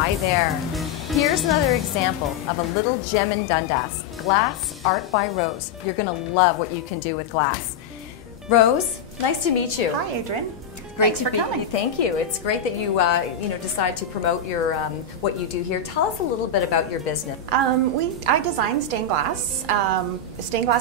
Hi there. Here's another example of a little gem in Dundas. Glass art by Rose. You're going to love what you can do with glass. Rose, nice to meet you. Hi, Adrian. Great Thanks for coming. Thank you. It's great that you decide to promote your what you do here. Tell us a little bit about your business. I design stained glass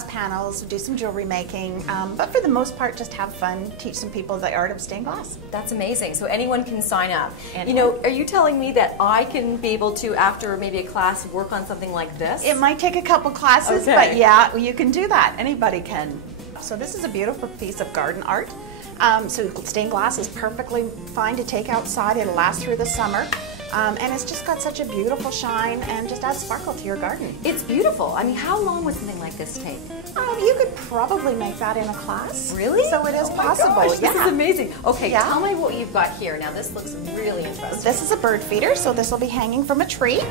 panels, do some jewelry making, but for the most part, just have fun, teach some people the art of stained glass. That's amazing. So anyone can sign up. Anyone. You know, are you telling me that I can be able to, after maybe a class, work on something like this? It might take a couple classes, Okay. but yeah, you can do that. Anybody can. So this is a beautiful piece of garden art. So stained glass is perfectly fine to take outside. It'll last through the summer. And it's just got such a beautiful shine and just adds sparkle to your garden. It's beautiful. I mean, how long would something like this take? You could probably make that in a class. Really? So it is Oh my possible. gosh, yeah. This is amazing. Okay, Yeah. tell me what you've got here. Now this looks really interesting. This is a bird feeder, so this will be hanging from a tree.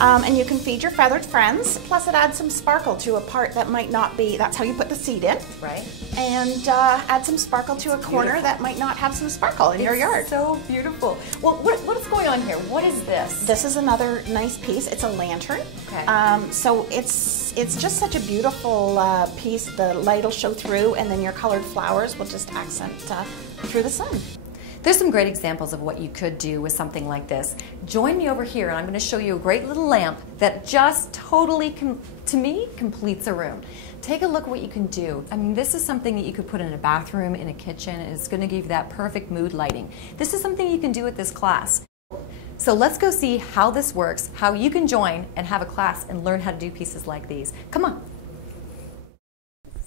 And you can feed your feathered friends. Plus it adds some sparkle to a part that might not be, that's how you put the seed in. Right. And add some sparkle to a corner that might not have some sparkle in your yard. So beautiful. Well, what's going on here? What is this? This is another nice piece. It's a lantern. Okay. So it's just such a beautiful piece. The light will show through, and then your colored flowers will just accent through the sun. There's some great examples of what you could do with something like this. Join me over here and I'm going to show you a great little lamp that just totally, to me, completes a room. Take a look at what you can do. I mean, this is something that you could put in a bathroom, in a kitchen, and it's going to give you that perfect mood lighting. This is something you can do with this class. So let's go see how this works, how you can join and have a class and learn how to do pieces like these. Come on.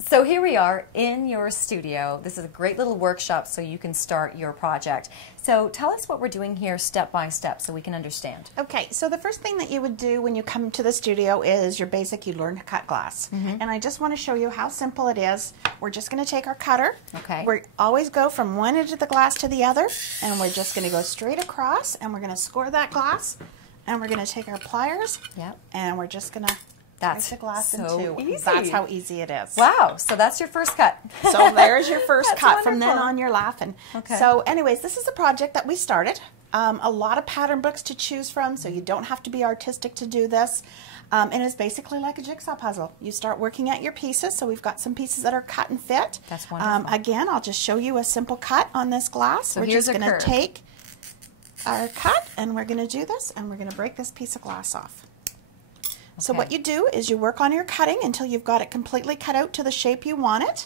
So here we are in your studio. This is a great little workshop so you can start your project. So tell us what we're doing here step by step so we can understand. Okay, so the first thing that you would do when you come to the studio is your basic, you learn to cut glass. And I just want to show you how simple it is. We're just going to take our cutter. Okay. We always go from one edge of the glass to the other, and we're just going to go straight across, and we're going to score that glass, and we're going to take our pliers, Yep. and we're just going to That's the glass so in two. easy. That's how easy it is. Wow, so that's your first cut. So there's your first That's cut. From then wonderful. on, you're laughing. Okay. So anyways, this is a project that we started. A lot of pattern books to choose from, so you don't have to be artistic to do this. And it's basically like a jigsaw puzzle. You start working at your pieces. So we've got some pieces that are cut and fit. That's wonderful. Again, I'll just show you a simple cut on this glass. So we're here's just a going to curve. take our cut, and we're going to do this, and we're going to break this piece of glass off. So Okay. what you do is you work on your cutting until you've got it completely cut out to the shape you want it,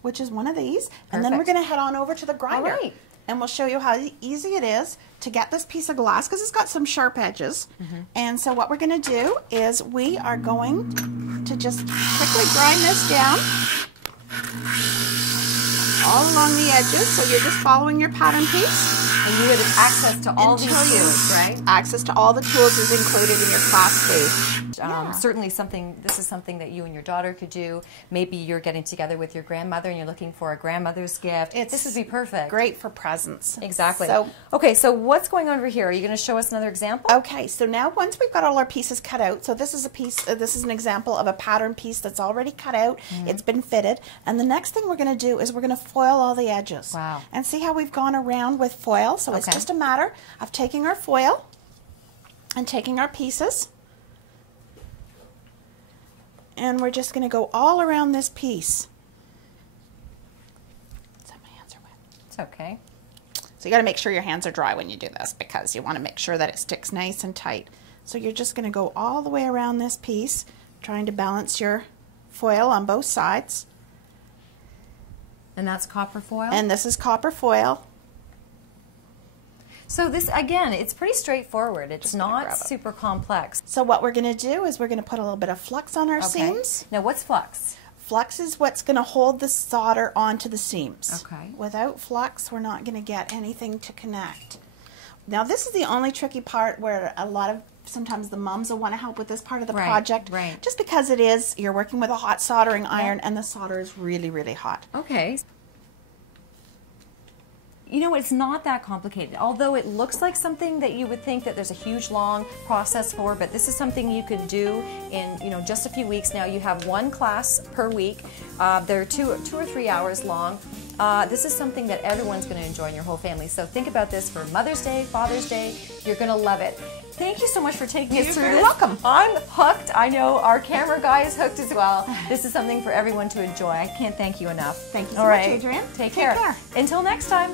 which is one of these. And then we're Perfect. going to head on over to the grinder. All right. And we'll show you how easy it is to get this piece of glass, because it's got some sharp edges. And so what we're going to do is we are going to just quickly grind this down all along the edges. So you're just following your pattern piece. And you have access to all these Until you- tools, right? Access to all the tools is included in your class fee. Yeah. Certainly this is something that you and your daughter could do. Maybe you're getting together with your grandmother and you're looking for a grandmother's gift. This would be perfect. Great for presents. Exactly. So, okay, so what's going on over here? Are you going to show us another example? okay, so now once we've got all our pieces cut out, so this is a piece, this is an example of a pattern piece that's already cut out. It's been fitted. And the next thing we're going to do is we're going to foil all the edges. Wow. And see how we've gone around with foil? So it's Okay. just a matter of taking our foil and taking our pieces. And we're just going to go all around this piece. So my hands are wet. It's okay. So you got to make sure your hands are dry when you do this, because you want to make sure that it sticks nice and tight. So you're just going to go all the way around this piece, trying to balance your foil on both sides. And that's copper foil? And this is copper foil. So this, again, it's pretty straightforward. It's gonna not grab it. super complex. So what we're going to do is we're going to put a little bit of flux on our Okay. seams. Now what's flux? Flux is what's going to hold the solder onto the seams. Okay. Without flux, we're not going to get anything to connect. Now this is the only tricky part where sometimes the mums will want to help with this part of the Right, project. right. Just because you're working with a hot soldering iron, and the solder is really, really hot. Okay. You know, it's not that complicated, although it looks like something that you would think that there's a huge, long process for, but this is something you could do in, just a few weeks. Now, you have one class per week. They're two or 3 hours long. This is something that everyone's going to enjoy in your whole family. So think about this for Mother's Day, Father's Day. You're going to love it. Thank you so much for taking us through this. You're welcome. I'm hooked. I know our camera guy is hooked as well. This is something for everyone to enjoy. I can't thank you enough. Thank you so much, Adrian. Take care. Until next time.